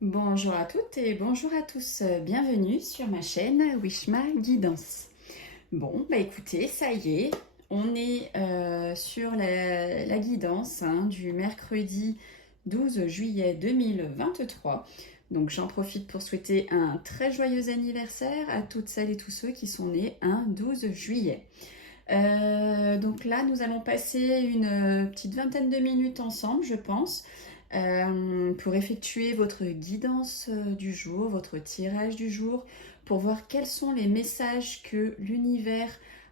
Bonjour à toutes et bonjour à tous, bienvenue sur ma chaîne Wishma Guidance. Bon, bah écoutez, ça y est, on est sur la guidance du mercredi 12 juillet 2023. Donc j'en profite pour souhaiter un très joyeux anniversaire à toutes celles et tous ceux qui sont nés un 12 juillet. Donc là, nous allons passer une petite vingtaine de minutes ensemble, je pense, pour effectuer votre guidance du jour, votre tirage du jour, pour voir quels sont les messages que l'univers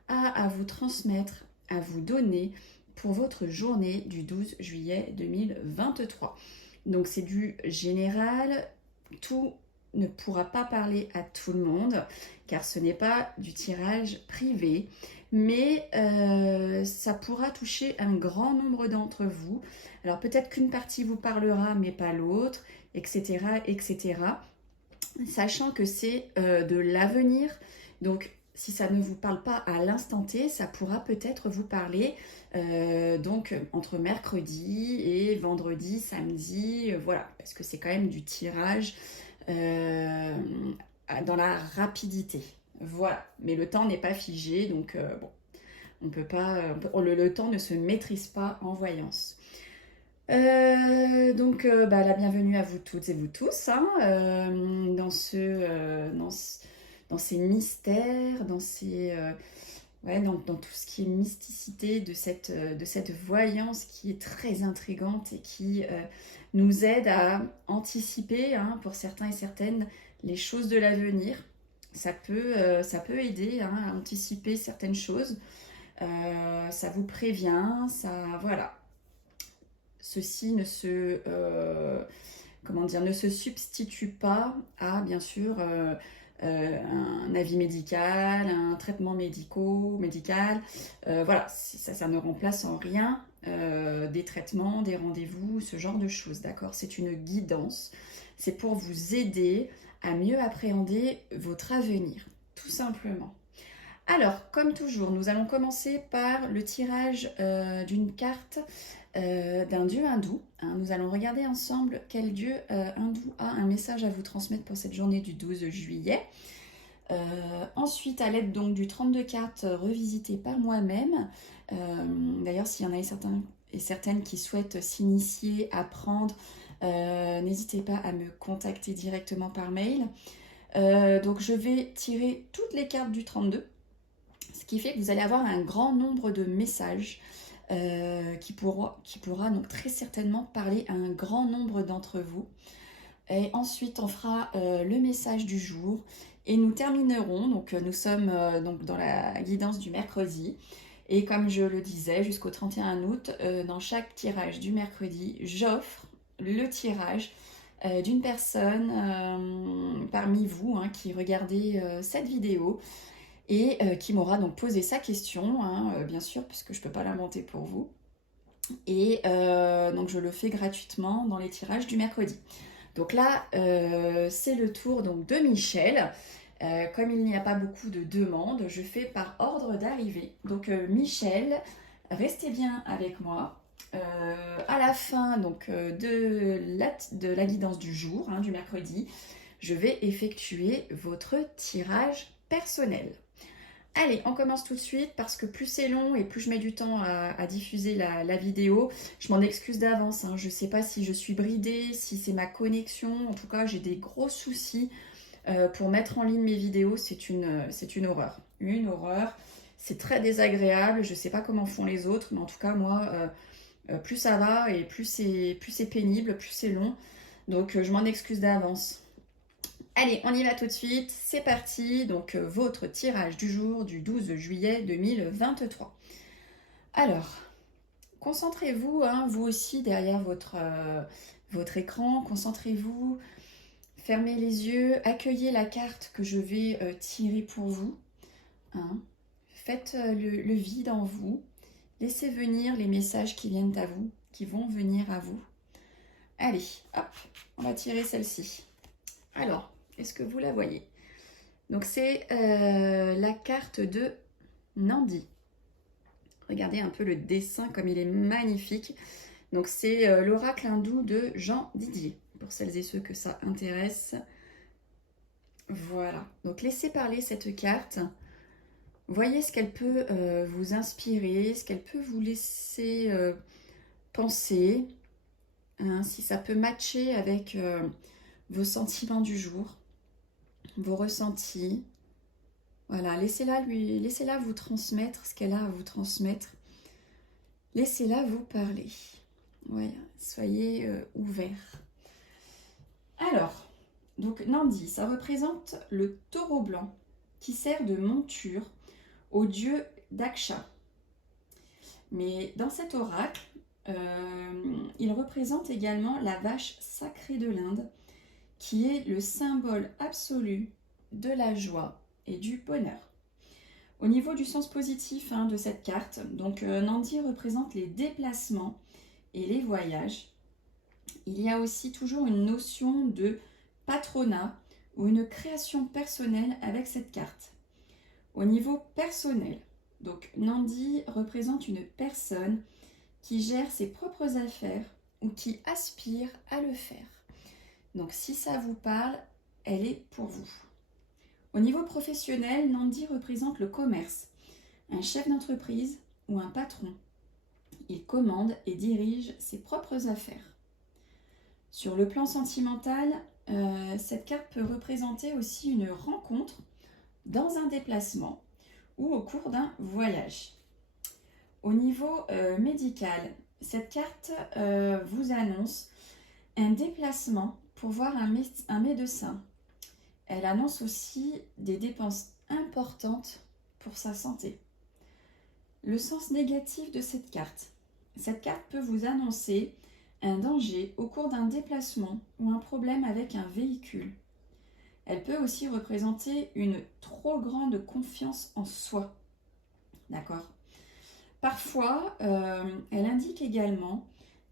a à vous transmettre, à vous donner pour votre journée du 12 juillet 2023. Donc c'est du général, tout ne pourra pas parler à tout le monde, car ce n'est pas du tirage privé, mais ça pourra toucher un grand nombre d'entre vous. Alors peut-être qu'une partie vous parlera, mais pas l'autre, etc., etc. Sachant que c'est de l'avenir, donc si ça ne vous parle pas à l'instant T, ça pourra peut-être vous parler donc entre mercredi et vendredi, samedi, voilà, parce que c'est quand même du tirage euh, dans la rapidité. Voilà, mais le temps n'est pas figé, donc bon, on peut pas, le temps ne se maîtrise pas en voyance. Donc, la bienvenue à vous toutes et vous tous hein, dans ces mystères, dans tout ce qui est mysticité de cette voyance qui est très intrigante et qui nous aide à anticiper, hein, pour certains et certaines, les choses de l'avenir. Ça peut aider hein, à anticiper certaines choses. Ça vous prévient, voilà. Ceci ne se substitue pas à, bien sûr, un avis médical, un traitement médical. Voilà, ça ne remplace en rien des traitements, des rendez-vous, ce genre de choses, d'accord? C'est une guidance. C'est pour vous aider à mieux appréhender votre avenir, tout simplement. Alors, comme toujours, nous allons commencer par le tirage d'une carte d'un dieu hindou. Hein. Nous allons regarder ensemble quel dieu hindou a un message à vous transmettre pour cette journée du 12 juillet. Ensuite, à l'aide donc du 32 cartes revisitées par moi-même, d'ailleurs s'il y en a certains et certaines qui souhaitent s'initier, apprendre, n'hésitez pas à me contacter directement par mail. Donc je vais tirer toutes les cartes du 32, ce qui fait que vous allez avoir un grand nombre de messages qui pourra donc très certainement parler à un grand nombre d'entre vous. Et ensuite, on fera le message du jour et nous terminerons. Donc, nous sommes donc dans la guidance du mercredi. Et comme je le disais, jusqu'au 31 août, dans chaque tirage du mercredi, j'offre le tirage d'une personne parmi vous hein, qui regardez cette vidéo et qui m'aura donc posé sa question, hein, bien sûr, puisque je ne peux pas l'inventer pour vous. Et donc je le fais gratuitement dans les tirages du mercredi. Donc là, c'est le tour donc, de Michel. Comme il n'y a pas beaucoup de demandes, je fais par ordre d'arrivée. Donc Michel, restez bien avec moi. À la fin donc, de la guidance du jour, hein, du mercredi, je vais effectuer votre tirage personnel. Allez, on commence tout de suite parce que plus c'est long et plus je mets du temps à diffuser la vidéo. Je m'en excuse d'avance, hein. Je ne sais pas si je suis bridée, si c'est ma connexion. En tout cas, j'ai des gros soucis pour mettre en ligne mes vidéos. C'est une horreur. Une horreur. C'est très désagréable. Je ne sais pas comment font les autres, mais en tout cas, moi, plus ça va et plus c'est pénible, plus c'est long. Donc, je m'en excuse d'avance. Allez, on y va tout de suite, c'est parti. Donc, votre tirage du jour du 12 juillet 2023. Alors, concentrez-vous, hein, vous aussi, derrière votre écran. Concentrez-vous, fermez les yeux, accueillez la carte que je vais tirer pour vous. Hein. Faites le vide en vous. Laissez venir les messages qui viennent à vous, qui vont venir à vous. Allez, hop, on va tirer celle-ci. Alors, est-ce que vous la voyez? Donc c'est la carte de Nandi. Regardez un peu le dessin comme il est magnifique. Donc c'est l'oracle hindou de Jean Didier. pour celles et ceux que ça intéresse. Voilà, donc laissez parler cette carte. Voyez ce qu'elle peut vous inspirer, ce qu'elle peut vous laisser penser, hein, si ça peut matcher avec vos sentiments du jour, vos ressentis. Voilà, laissez-la vous transmettre ce qu'elle a à vous transmettre. Laissez-la vous parler. Voilà, soyez ouverts. Alors, donc Nandi, ça représente le taureau blanc qui sert de monture au dieu Daksha. Mais dans cet oracle, il représente également la vache sacrée de l'Inde, qui est le symbole absolu de la joie et du bonheur. Au niveau du sens positif de cette carte, donc Nandi représente les déplacements et les voyages. Il y a aussi toujours une notion de patronat ou une création personnelle avec cette carte. Au niveau personnel, donc Nandi représente une personne qui gère ses propres affaires ou qui aspire à le faire. Donc si ça vous parle, elle est pour vous. Au niveau professionnel, Nandi représente le commerce, un chef d'entreprise ou un patron. Il commande et dirige ses propres affaires. Sur le plan sentimental, cette carte peut représenter aussi une rencontre dans un déplacement ou au cours d'un voyage. Au niveau médical, cette carte vous annonce un déplacement pour voir un médecin. Elle annonce aussi des dépenses importantes pour sa santé. Le sens négatif de cette carte peut vous annoncer un danger au cours d'un déplacement ou un problème avec un véhicule. Elle peut aussi représenter une trop grande confiance en soi. D'accord ? Parfois, elle indique également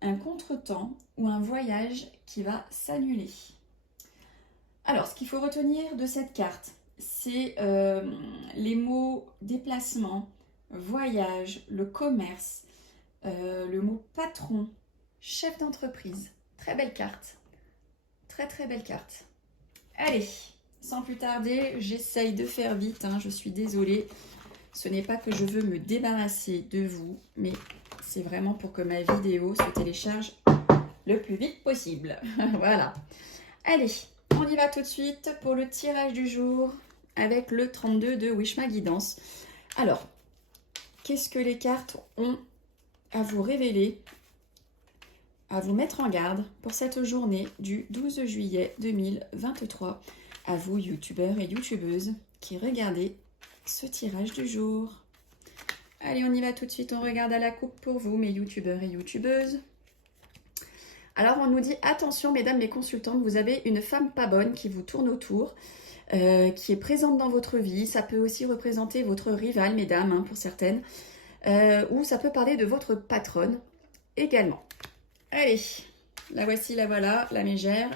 un contretemps ou un voyage qui va s'annuler. Alors, ce qu'il faut retenir de cette carte, c'est les mots déplacement, voyage, le commerce, le mot patron, chef d'entreprise. Très belle carte. Très très belle carte. Allez, sans plus tarder, j'essaye de faire vite, je suis désolée. Ce n'est pas que je veux me débarrasser de vous, mais c'est vraiment pour que ma vidéo se télécharge le plus vite possible. Voilà. Allez, on y va tout de suite pour le tirage du jour avec le 32 de Wish Ma Guidance. Alors, qu'est-ce que les cartes ont à vous révéler, à vous mettre en garde pour cette journée du 12 juillet 2023 à vous, youtubeurs et youtubeuses qui regardez ce tirage du jour. Allez, on y va tout de suite, on regarde à la coupe pour vous, mes youtubeurs et youtubeuses. Alors, on nous dit, attention, mesdames les consultantes, vous avez une femme pas bonne qui vous tourne autour, qui est présente dans votre vie. Ça peut aussi représenter votre rival, mesdames, pour certaines. Ou ça peut parler de votre patronne également. Allez, la voici, la voilà, la mégère.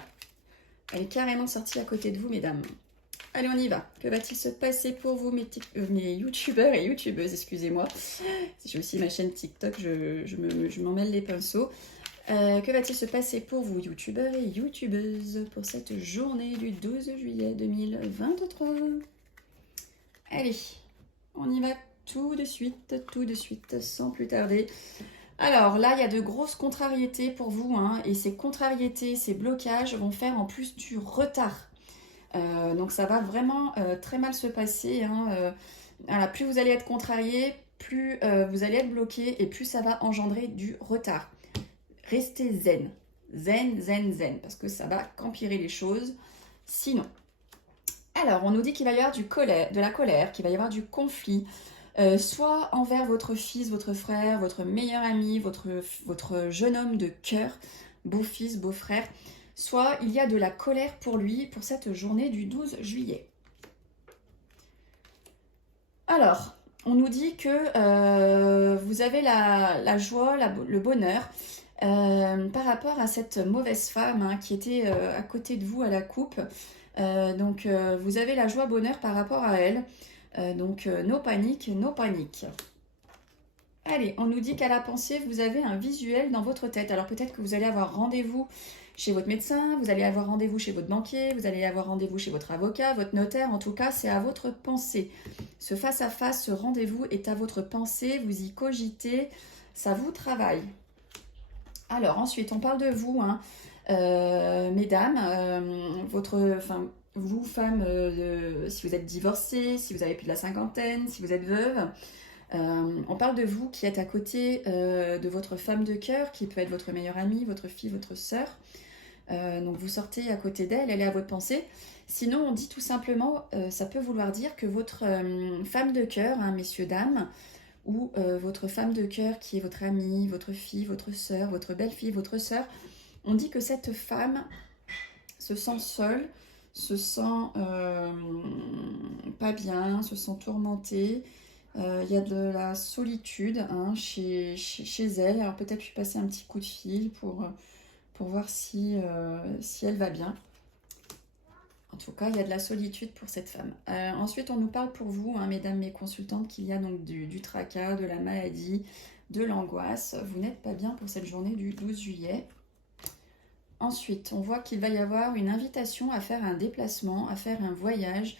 Elle est carrément sortie à côté de vous, mesdames. Allez, on y va. Que va-t-il se passer pour vous, mes youtubeurs et youtubeuses, excusez-moi. J'ai aussi ma chaîne TikTok, je m'en mêle les pinceaux. Que va-t-il se passer pour vous, youtubeurs et youtubeuses, pour cette journée du 12 juillet 2023? Allez, on y va tout de suite, sans plus tarder. Alors là, il y a de grosses contrariétés pour vous, et ces contrariétés, ces blocages vont faire en plus du retard. Donc ça va vraiment très mal se passer. Voilà, plus vous allez être contrarié, plus vous allez être bloqué et plus ça va engendrer du retard. Restez zen, parce que ça va qu'empirer les choses. Sinon, alors on nous dit qu'il va y avoir de la colère, qu'il va y avoir du conflit, soit envers votre fils, votre frère, votre meilleur ami, votre jeune homme de cœur, beau-fils, beau-frère. Soit il y a de la colère pour lui pour cette journée du 12 juillet. Alors, on nous dit que vous avez la joie, le bonheur par rapport à cette mauvaise femme qui était à côté de vous à la coupe. Donc, vous avez la joie, bonheur par rapport à elle. Donc, no panique, no panique. Allez, on nous dit qu'à la pensée, vous avez un visuel dans votre tête. Alors, peut-être que vous allez avoir rendez-vous chez votre médecin, vous allez avoir rendez-vous chez votre banquier, vous allez avoir rendez-vous chez votre avocat, votre notaire. En tout cas, c'est à votre pensée. Ce face-à-face, ce rendez-vous est à votre pensée, vous y cogitez, ça vous travaille. Alors ensuite, on parle de vous, hein. Mesdames, vous femmes, si vous êtes divorcée, si vous avez plus de la cinquantaine, si vous êtes veuve, on parle de vous qui êtes à côté de votre femme de cœur, qui peut être votre meilleure amie, votre fille, votre sœur. Donc vous sortez à côté d'elle, elle est à votre pensée. Sinon, on dit tout simplement, ça peut vouloir dire que votre femme de cœur, hein, messieurs, dames, ou votre femme de cœur qui est votre amie, votre fille, votre sœur, votre belle-fille, votre sœur, on dit que cette femme se sent seule, se sent pas bien, se sent tourmentée. Il y a de la solitude, hein, chez elle. Alors peut-être lui passer un petit coup de fil pour voir si elle va bien. En tout cas, il y a de la solitude pour cette femme. Ensuite, on nous parle pour vous, hein, mesdames mes consultantes, qu'il y a donc du tracas, de la maladie, de l'angoisse. Vous n'êtes pas bien pour cette journée du 12 juillet. Ensuite, on voit qu'il va y avoir une invitation à faire un déplacement, à faire un voyage,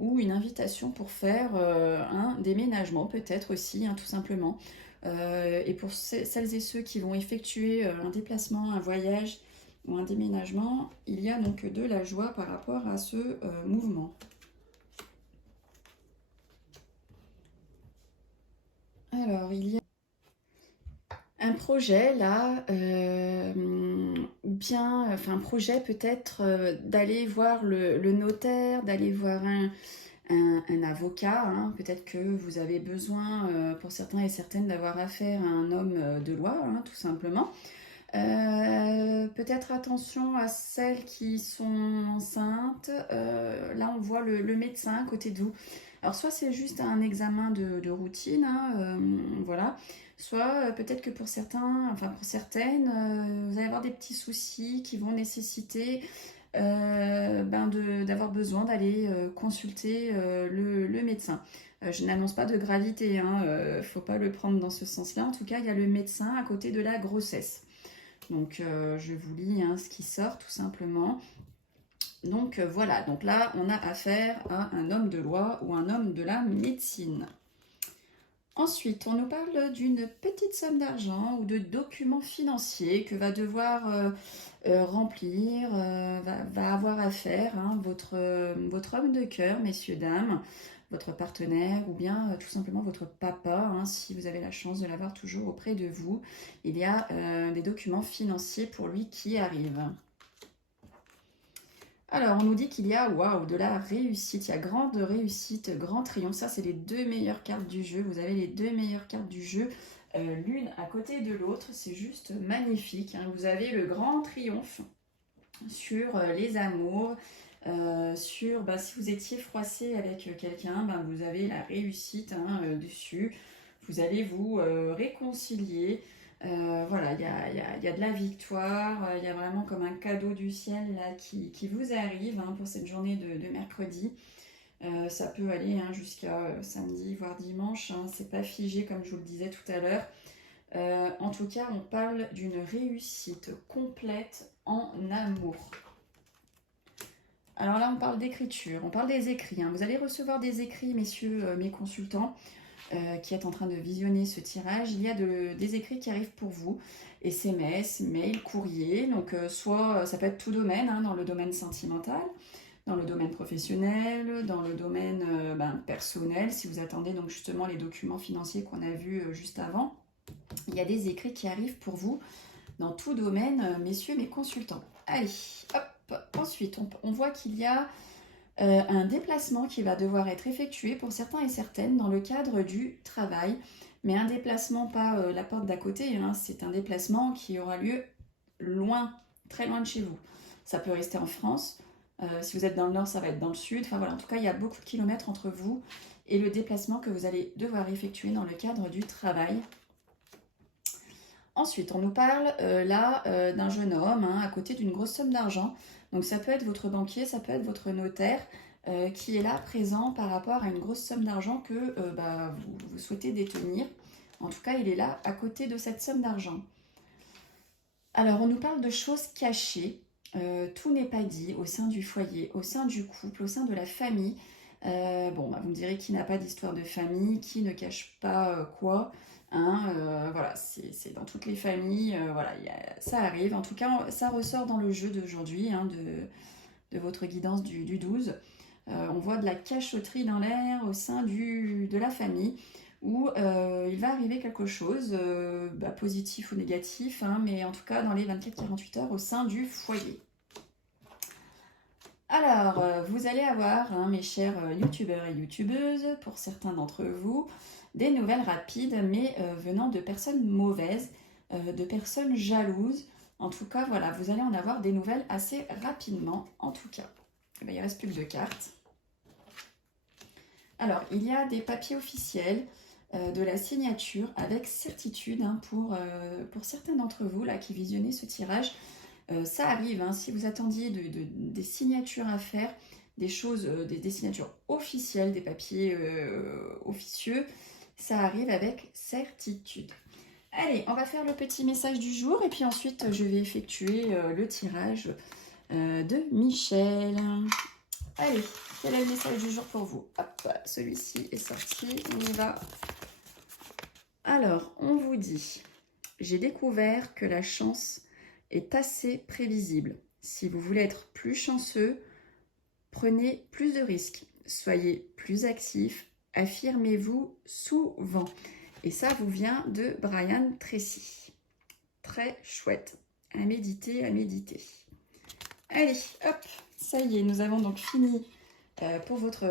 ou une invitation pour faire un déménagement, peut-être aussi, hein, tout simplement. Et pour celles et ceux qui vont effectuer un déplacement, un voyage ou un déménagement, il y a donc de la joie par rapport à ce mouvement. Alors, il y a un projet là, ou bien, enfin un projet peut-être d'aller voir le notaire, d'aller voir un avocat, hein. Peut-être que vous avez besoin, pour certains et certaines, d'avoir affaire à un homme de loi, hein, tout simplement. Peut-être attention à celles qui sont enceintes. Là, on voit le médecin à côté de vous. Alors, soit c'est juste un examen de routine, hein, voilà. Soit peut-être que pour certains, enfin pour certaines, vous allez avoir des petits soucis qui vont nécessiter d'avoir besoin d'aller consulter le médecin. Je n'annonce pas de gravité, hein, faut pas le prendre dans ce sens-là. En tout cas, il y a le médecin à côté de la grossesse. Donc je vous lis, hein, ce qui sort tout simplement. Donc voilà, donc là on a affaire à un homme de loi ou un homme de la médecine. Ensuite, on nous parle d'une petite somme d'argent ou de documents financiers que va devoir remplir, va avoir à faire, hein, votre homme de cœur, messieurs, dames, votre partenaire ou bien tout simplement votre papa, hein, si vous avez la chance de l'avoir toujours auprès de vous. Il y a des documents financiers pour lui qui arrivent. Alors, on nous dit qu'il y a, waouh, de la réussite. Il y a grande réussite, grand triomphe. Ça, c'est les deux meilleures cartes du jeu. Vous avez les deux meilleures cartes du jeu, l'une à côté de l'autre. C'est juste magnifique, hein. Vous avez le grand triomphe sur les amours, si vous étiez froissé avec quelqu'un, vous avez la réussite, hein, dessus. Vous allez vous réconcilier. Voilà, il y a de la victoire, il y a vraiment comme un cadeau du ciel là, qui vous arrive, hein, pour cette journée de mercredi. Ça peut aller, hein, jusqu'à samedi, voire dimanche, hein, c'est pas figé comme je vous le disais tout à l'heure. En tout cas, on parle d'une réussite complète en amour. Alors là, on parle d'écriture, on parle des écrits, hein. Vous allez recevoir des écrits, messieurs, mes consultants, qui êtes en train de visionner ce tirage. Il y a des écrits qui arrivent pour vous, SMS, mail, courrier. Donc soit ça peut être tout domaine, hein, dans le domaine sentimental, dans le domaine professionnel, dans le domaine personnel, si vous attendez donc justement les documents financiers qu'on a vus juste avant. Il y a des écrits qui arrivent pour vous dans tout domaine, messieurs mes consultants. Allez, hop, ensuite on voit qu'il y a un déplacement qui va devoir être effectué pour certains et certaines dans le cadre du travail, mais un déplacement pas la porte d'à côté, hein, c'est un déplacement qui aura lieu loin, très loin de chez vous. Ça peut rester en France, si vous êtes dans le nord, ça va être dans le sud, enfin voilà, en tout cas il y a beaucoup de kilomètres entre vous et le déplacement que vous allez devoir effectuer dans le cadre du travail. Ensuite, on nous parle d'un jeune homme, hein, à côté d'une grosse somme d'argent. Donc ça peut être votre banquier, ça peut être votre notaire qui est là présent par rapport à une grosse somme d'argent que vous souhaitez détenir. En tout cas, il est là à côté de cette somme d'argent. Alors, on nous parle de choses cachées. Tout n'est pas dit au sein du foyer, au sein du couple, au sein de la famille. Bon, bah, vous me direz qui n'a pas d'histoire de famille, qui ne cache pas quoi. Hein, voilà, c'est dans toutes les familles. Voilà, ça arrive. En tout cas, ça ressort dans le jeu d'aujourd'hui, hein, de votre guidance du 12. On voit de la cachotterie dans l'air au sein de la famille où il va arriver quelque chose, positif ou négatif, hein, mais en tout cas dans les 24-48 heures au sein du foyer. Alors, vous allez avoir, hein, mes chers youtubeurs et youtubeuses, pour certains d'entre vous, des nouvelles rapides, mais venant de personnes mauvaises, de personnes jalouses. En tout cas, voilà, vous allez en avoir des nouvelles assez rapidement, en tout cas. Eh bien, il ne reste plus que 2 cartes. Alors, il y a des papiers officiels, de la signature avec certitude, hein, pour certains d'entre vous là, qui visionnez ce tirage. Ça arrive, hein, si vous attendiez des signatures à faire, des choses, des signatures officielles, des papiers officieux, ça arrive avec certitude. Allez, on va faire le petit message du jour et puis ensuite je vais effectuer le tirage de Michel. Allez, quel est le message du jour pour vous? Hop, celui-ci est sorti, on y va. Alors, on vous dit, j'ai découvert que la chance est assez prévisible. Si vous voulez être plus chanceux, prenez plus de risques, soyez plus actif, affirmez-vous souvent. Et ça vous vient de Brian Tracy. Très chouette. À méditer, à méditer. Allez, hop, ça y est, nous avons donc fini pour votre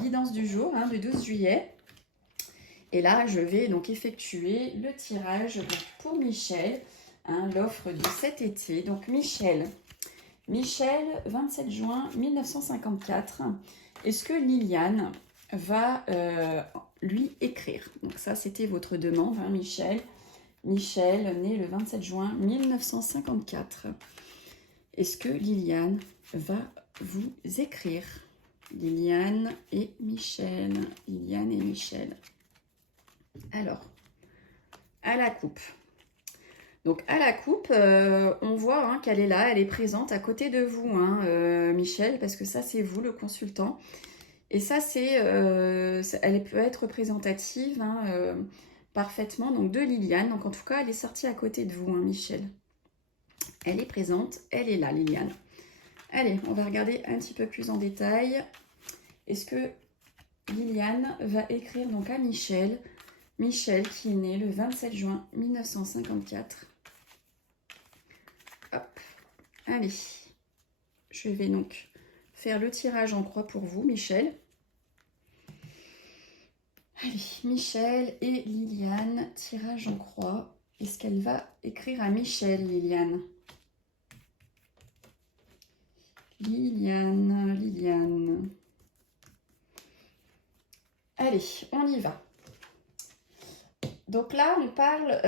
guidance du jour, hein, du 12 juillet. Et là, je vais donc effectuer le tirage donc, pour Michel, hein, l'offre de cet été. Donc Michel, 27 juin 1954. Est-ce que Liliane va lui écrire? Donc ça, c'était votre demande, hein, Michel. Michel, né le 27 juin 1954. Est-ce que Liliane va vous écrire? Liliane et Michel. Liliane et Michel. Alors, à la coupe. Donc, à la coupe, on voit hein, qu'elle est là, elle est présente à côté de vous, hein, Michel, parce que ça, c'est vous, le consultant. Et ça, elle peut être représentative hein, parfaitement donc, de Liliane. Donc, en tout cas, elle est sortie à côté de vous, hein, Michel. Elle est présente, elle est là, Liliane. Allez, on va regarder un petit peu plus en détail. Est-ce que Liliane va écrire donc à Michel? Michel qui est né le 27 juin 1954. Hop, allez. Je vais donc faire le tirage en croix pour vous, Michel. Allez, Michel et Liliane, tirage en croix. Est-ce qu'elle va écrire à Michel, Liliane? Liliane. Allez, on y va. Donc là, on parle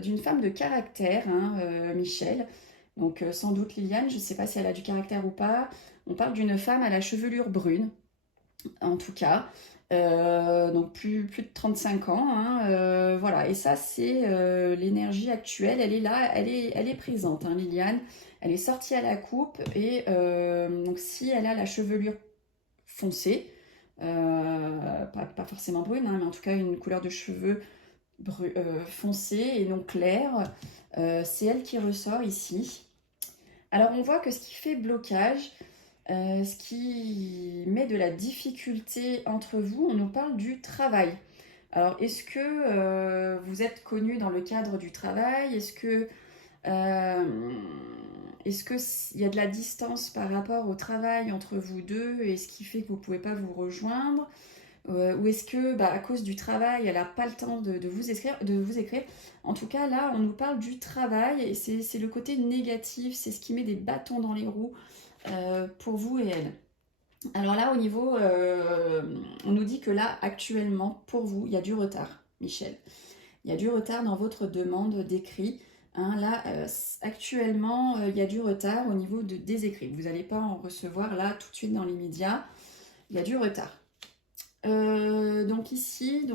d'une femme de caractère, hein, Michel. Donc sans doute Liliane, je ne sais pas si elle a du caractère ou pas. On parle d'une femme à la chevelure brune, en tout cas. Donc plus de 35 ans. Hein, voilà, et ça c'est l'énergie actuelle. Elle est là, elle est présente, hein, Liliane. Elle est sortie à la coupe et donc si elle a la chevelure foncée, pas forcément brune, hein, mais en tout cas une couleur de cheveux foncée et non claire, c'est elle qui ressort ici. Alors on voit que ce qui fait blocage, ce qui met de la difficulté entre vous, on nous parle du travail. Alors est-ce que vous êtes connu dans le cadre du travail? Est-ce que il y a de la distance par rapport au travail entre vous deux et ce qui fait que vous ne pouvez pas vous rejoindre? Ou est-ce que, à cause du travail, elle n'a pas le temps de vous écrire? En tout cas, là, on nous parle du travail et c'est le côté négatif, c'est ce qui met des bâtons dans les roues pour vous et elle. Alors là, au niveau, on nous dit que là, actuellement, pour vous, il y a du retard, Michel. Il y a du retard dans votre demande d'écrit. Hein, là, actuellement, il y a du retard au niveau des écrits. Vous n'allez pas en recevoir là tout de suite dans l'immédiat. Il y a du retard. Donc ici,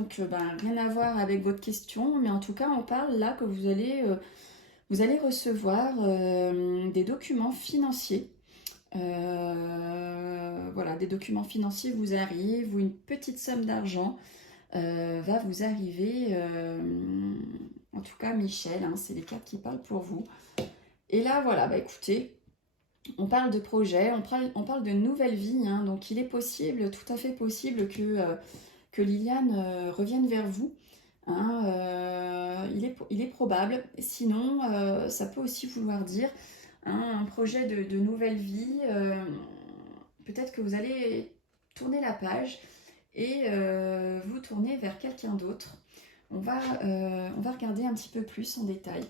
rien à voir avec votre question, mais en tout cas, on parle là que vous allez Vous allez recevoir des documents financiers. Voilà, des documents financiers vous arrivent ou une petite somme d'argent va vous arriver. En tout cas, Michel, hein, c'est les cartes qui parlent pour vous. Et là, voilà, bah écoutez, on parle de projet, on parle de nouvelle vie, hein, donc il est possible, tout à fait possible que Liliane revienne vers vous. Hein, il est probable. Sinon, ça peut aussi vouloir dire hein, un projet de nouvelle vie. Peut-être que vous allez tourner la page et vous tourner vers quelqu'un d'autre. On va regarder un petit peu plus en détail.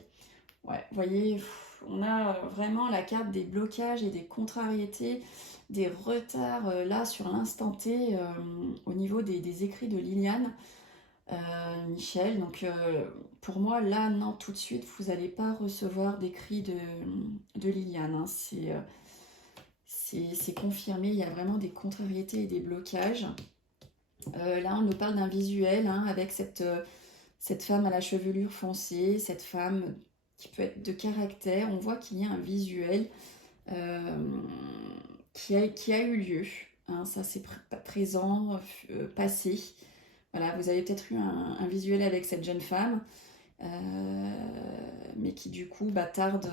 Ouais, vous voyez, on a vraiment la carte des blocages et des contrariétés, des retards là sur l'instant T au niveau des écrits de Liliane. Michel, donc pour moi là non tout de suite vous n'allez pas recevoir d'écrit de Liliane, hein. C'est confirmé, il y a vraiment des contrariétés et des blocages. Là on nous parle d'un visuel hein, avec cette femme à la chevelure foncée, cette femme qui peut être de caractère, on voit qu'il y a un visuel qui a eu lieu, hein. Ça c'est présent, passé. Voilà, vous avez peut-être eu un visuel avec cette jeune femme, mais qui du coup tarde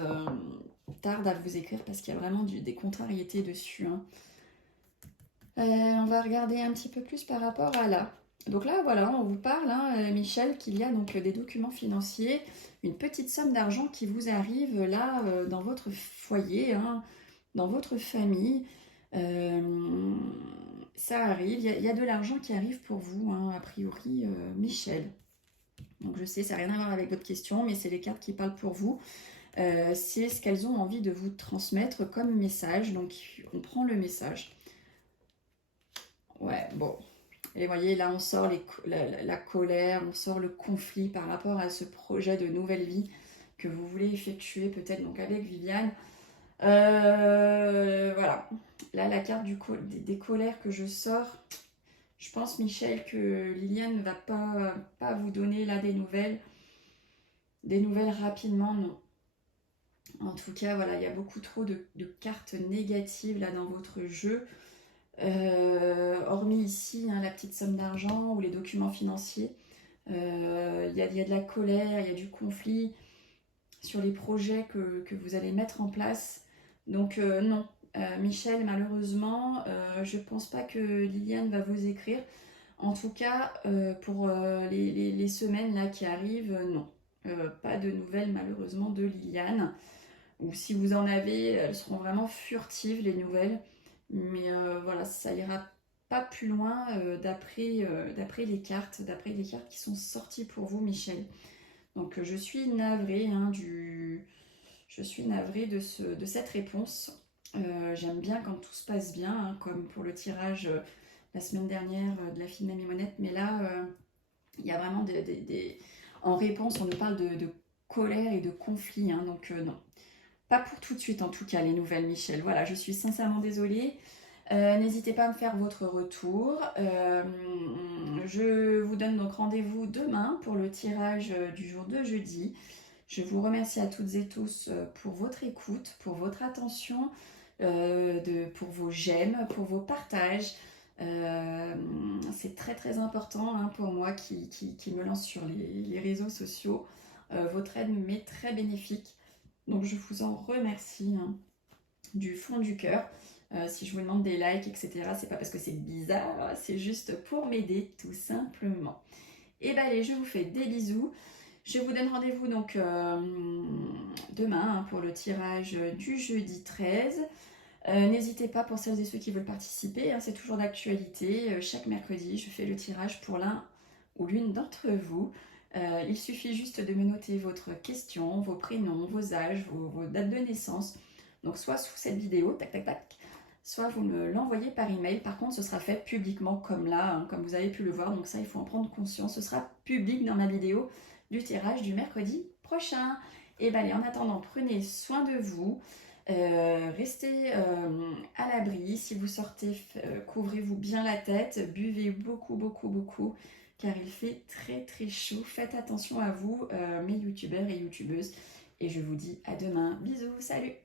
à vous écrire parce qu'il y a vraiment des contrariétés dessus, hein. On va regarder un petit peu plus par rapport à là. Donc là, voilà, on vous parle, hein, Michel, qu'il y a donc des documents financiers, une petite somme d'argent qui vous arrive là dans votre foyer, hein, dans votre famille. Ça arrive, il y a de l'argent qui arrive pour vous, hein, a priori, Michel. Donc je sais, ça n'a rien à voir avec votre question, mais c'est les cartes qui parlent pour vous. C'est ce qu'elles ont envie de vous transmettre comme message, donc on prend le message. Ouais, bon. Et vous voyez, là on sort la colère, on sort le conflit par rapport à ce projet de nouvelle vie que vous voulez effectuer peut-être donc avec Viviane. Voilà. Là, la carte des colères que je sors, je pense, Michel, que Liliane ne va pas vous donner là des nouvelles rapidement, non. En tout cas, voilà, il y a beaucoup trop de cartes négatives là dans votre jeu. Hormis ici, hein, la petite somme d'argent ou les documents financiers, il y a de la colère, il y a du conflit sur les projets que vous allez mettre en place. Donc non, Michel, malheureusement, je ne pense pas que Liliane va vous écrire. En tout cas, pour les semaines là qui arrivent, non. Pas de nouvelles malheureusement de Liliane. Ou si vous en avez, elles seront vraiment furtives les nouvelles. Mais voilà, ça ira pas plus loin d'après les cartes qui sont sorties pour vous, Michel. Donc je suis navrée hein, je suis navrée de cette réponse. J'aime bien quand tout se passe bien, hein, comme pour le tirage la semaine dernière de la fille de Mamie Monette, mais là, il y a vraiment en réponse, on nous parle de colère et de conflit, hein, donc non. Pas pour tout de suite en tout cas les nouvelles, Michel. Voilà, je suis sincèrement désolée. N'hésitez pas à me faire votre retour. Je vous donne donc rendez-vous demain pour le tirage du jour de jeudi. Je vous remercie à toutes et tous pour votre écoute, pour votre attention, pour vos j'aime, pour vos partages. C'est très très important hein, pour moi qui me lance sur les réseaux sociaux. Votre aide m'est très bénéfique. Donc je vous en remercie hein, du fond du cœur. Si je vous demande des likes, etc., c'est pas parce que c'est bizarre, c'est juste pour m'aider, tout simplement. Et ben allez, je vous fais des bisous. Je vous donne rendez-vous donc demain hein, pour le tirage du jeudi 13. N'hésitez pas pour celles et ceux qui veulent participer, hein, c'est toujours d'actualité. Chaque mercredi, je fais le tirage pour l'un ou l'une d'entre vous. Il suffit juste de me noter votre question, vos prénoms, vos âges, vos dates de naissance. Donc soit sous cette vidéo, tac tac tac, soit vous me l'envoyez par email. Par contre, ce sera fait publiquement comme là, hein, comme vous avez pu le voir. Donc ça, il faut en prendre conscience. Ce sera public dans ma vidéo du tirage du mercredi prochain. Et bien allez, en attendant, prenez soin de vous. Restez à l'abri. Si vous sortez, couvrez-vous bien la tête. Buvez beaucoup, beaucoup, beaucoup. Car il fait très très chaud. Faites attention à vous, mes youtubeurs et youtubeuses. Et je vous dis à demain. Bisous, salut!